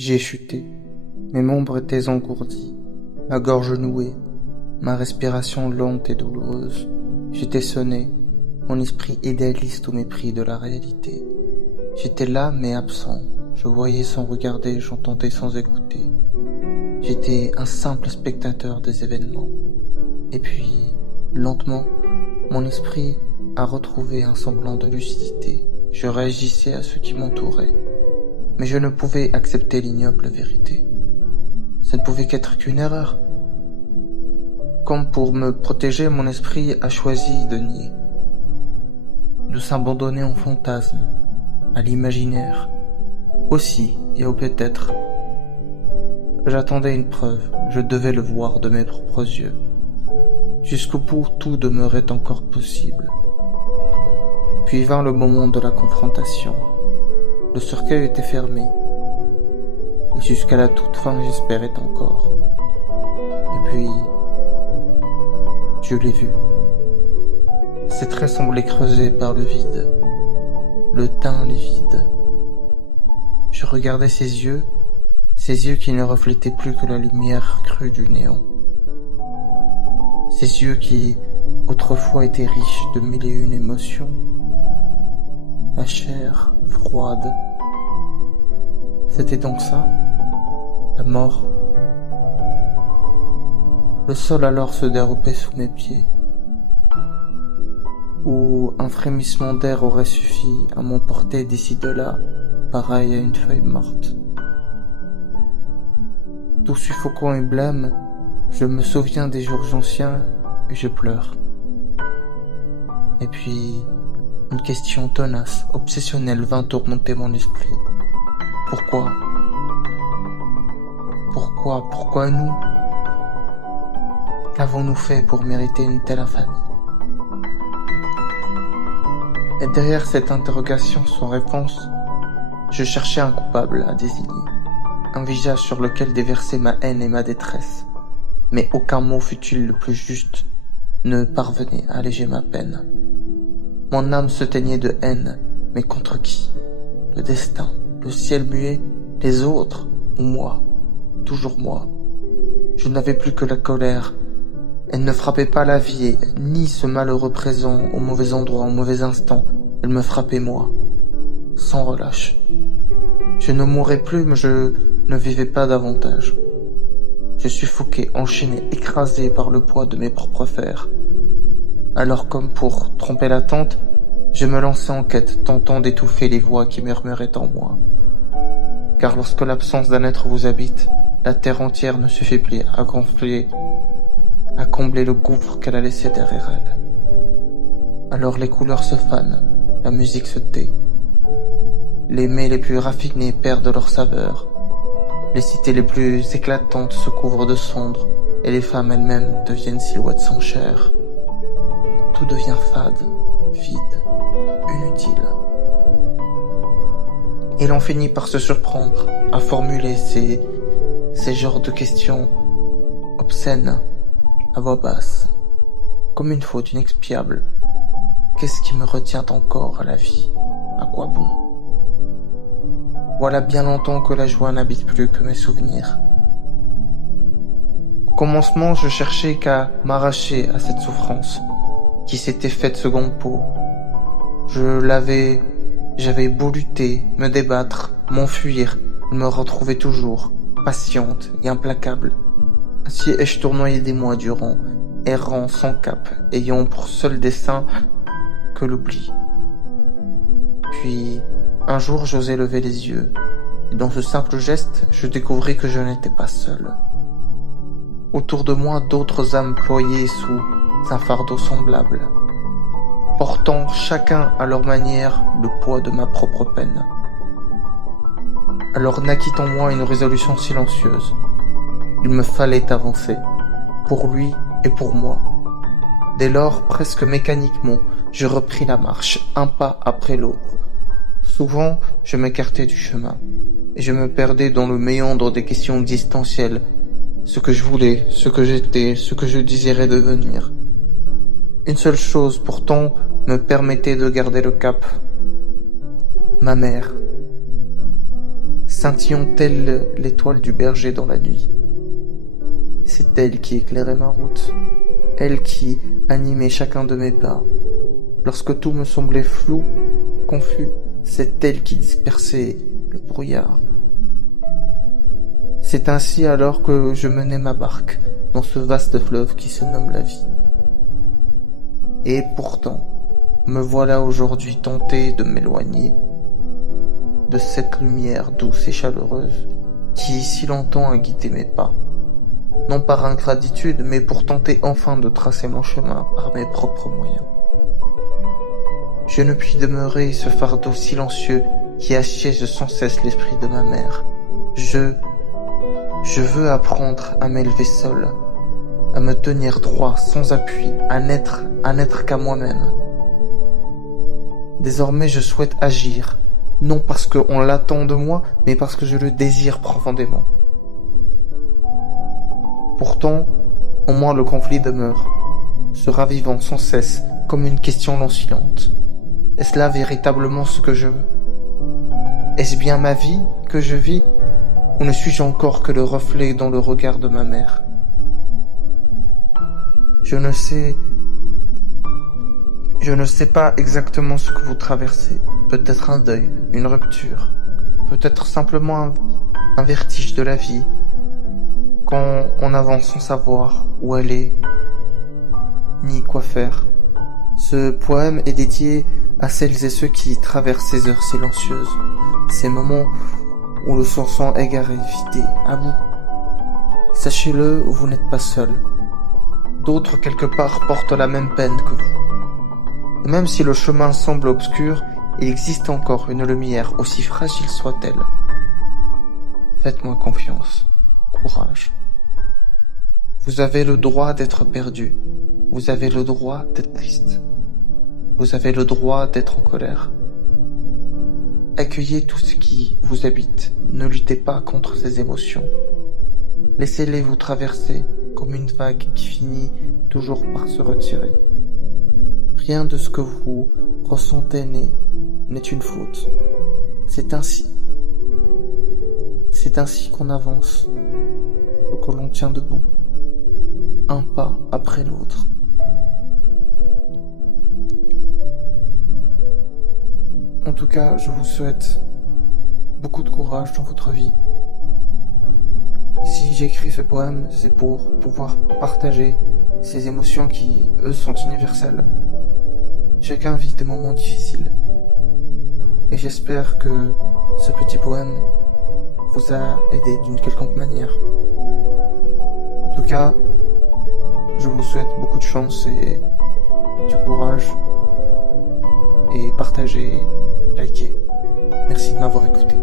J'ai chuté, mes membres étaient engourdis, ma gorge nouée, ma respiration lente et douloureuse. J'étais sonné, mon esprit idéaliste au mépris de la réalité. J'étais là mais absent, je voyais sans regarder, j'entendais sans écouter. J'étais un simple spectateur des événements. Et puis, lentement, mon esprit a retrouvé un semblant de lucidité. Je réagissais à ce qui m'entourait. Mais je ne pouvais accepter l'ignoble vérité. Ça ne pouvait qu'être qu'une erreur. Comme pour me protéger, mon esprit a choisi de nier, de s'abandonner au fantasme, à l'imaginaire, aussi et au peut-être. J'attendais une preuve, je devais le voir de mes propres yeux. Jusqu'au bout, tout demeurait encore possible. Puis vint le moment de la confrontation. Le cercueil était fermé. Et jusqu'à la toute fin, j'espérais encore. Et puis, je l'ai vu. Ses traits semblaient creusés par le vide. Le teint livide. Je regardais ses yeux qui ne reflétaient plus que la lumière crue du néant. Ces yeux qui, autrefois, étaient riches de mille et une émotions. La chair froide. C'était donc ça, la mort. Le sol alors se déroupait sous mes pieds, où un frémissement d'air aurait suffi à m'emporter d'ici de là, pareil à une feuille morte. Tout suffocant et blême, je me souviens des jours anciens et je pleure. Et puis, une question tenace, obsessionnelle vint tourmenter mon esprit. Pourquoi nous? Qu'avons-nous fait pour mériter une telle infamie? Et derrière cette interrogation sans réponse, je cherchais un coupable à désigner, un visage sur lequel déverser ma haine et ma détresse. Mais aucun mot, fût-il le plus juste, ne parvenait à alléger ma peine. Mon âme se teignait de haine, mais contre qui? Le destin, le ciel muet, les autres, ou moi? Toujours moi. Je n'avais plus que la colère. Elle ne frappait pas la vie, ni ce malheureux présent au mauvais endroit, au mauvais instant. Elle me frappait moi, sans relâche. Je ne mourrais plus, mais je ne vivais pas davantage. Je suffoquais, enchaîné, écrasé par le poids de mes propres fers. Alors, comme pour tromper l'attente, je me lançais en quête, tentant d'étouffer les voix qui murmuraient en moi. Car lorsque l'absence d'un être vous habite, la terre entière ne suffit plus à gonfler, à combler le gouffre qu'elle a laissé derrière elle. Alors les couleurs se fanent, la musique se tait. Les mets les plus raffinés perdent leur saveur. Les cités les plus éclatantes se couvrent de cendres, et les femmes elles-mêmes deviennent silhouettes sans chair. Tout devient fade, vide, inutile. Et l'on finit par se surprendre à formuler ces genres de questions obscènes, à voix basse, comme une faute inexpiable. Qu'est-ce qui me retient encore à la vie? À quoi bon? Voilà bien longtemps que la joie n'habite plus que mes souvenirs. Au commencement, je cherchais qu'à m'arracher à cette souffrance qui s'était faite seconde peau. J'avais beau lutter, me débattre, m'enfuir, me retrouver toujours, patiente et implacable. Ainsi ai-je tournoyé des mois durant, errant sans cap, ayant pour seul dessein que l'oubli. Puis, un jour, j'osai lever les yeux, et dans ce simple geste, je découvris que je n'étais pas seul. Autour de moi, d'autres âmes ployaient sous un fardeau semblable, portant chacun à leur manière le poids de ma propre peine. Alors naquit en moi une résolution silencieuse. Il me fallait avancer, pour lui et pour moi. Dès lors, presque mécaniquement, je repris la marche, un pas après l'autre. Souvent, je m'écartais du chemin, et je me perdais dans le méandre des questions existentielles, ce que je voulais, ce que j'étais, ce que je désirais devenir. Une seule chose, pourtant, me permettait de garder le cap. Ma mère. scintillant telle l'étoile du berger dans la nuit. C'est elle qui éclairait ma route, elle qui animait chacun de mes pas. Lorsque tout me semblait flou, confus, c'est elle qui dispersait le brouillard. C'est ainsi alors que je menais ma barque dans ce vaste fleuve qui se nomme la vie. Et pourtant, me voilà aujourd'hui tenté de m'éloigner de cette lumière douce et chaleureuse qui si longtemps a guidé mes pas, non par ingratitude, mais pour tenter enfin de tracer mon chemin par mes propres moyens. Je ne puis demeurer ce fardeau silencieux qui assiège sans cesse l'esprit de ma mère. Je veux apprendre à m'élever seul, à me tenir droit, sans appui, à n'être qu'à moi-même. Désormais, je souhaite agir, non parce qu'on l'attend de moi, mais parce que je le désire profondément. Pourtant, en moi le conflit demeure, se ravivant sans cesse comme une question lancinante. Est-ce là véritablement ce que je veux? Est-ce bien ma vie que je vis, ou ne suis-je encore que le reflet dans le regard de ma mère? Je ne sais pas exactement ce que vous traversez. Peut-être un deuil, une rupture, peut-être simplement un vertige de la vie, quand on avance sans savoir où aller, ni quoi faire. Ce poème est dédié à celles et ceux qui traversent ces heures silencieuses, ces moments où le se sent égaré, vidé, à bout. Sachez-le, vous n'êtes pas seul. D'autres quelque part portent la même peine que vous. Et même si le chemin semble obscur, il existe encore une lumière, aussi fragile soit-elle. Faites-moi confiance, courage. Vous avez le droit d'être perdu. Vous avez le droit d'être triste. Vous avez le droit d'être en colère. Accueillez tout ce qui vous habite. Ne luttez pas contre ces émotions. Laissez-les vous traverser comme une vague qui finit toujours par se retirer. Rien de ce que vous ressentez n'est une faute. C'est ainsi. C'est ainsi qu'on avance, que l'on tient debout, un pas après l'autre. En tout cas, je vous souhaite beaucoup de courage dans votre vie. Si j'écris ce poème, c'est pour pouvoir partager ces émotions qui, eux, sont universelles. Chacun vit des moments difficiles. Et j'espère que ce petit poème vous a aidé d'une quelconque manière. En tout cas, je vous souhaite beaucoup de chance et du courage. Et partagez, likez. Merci de m'avoir écouté.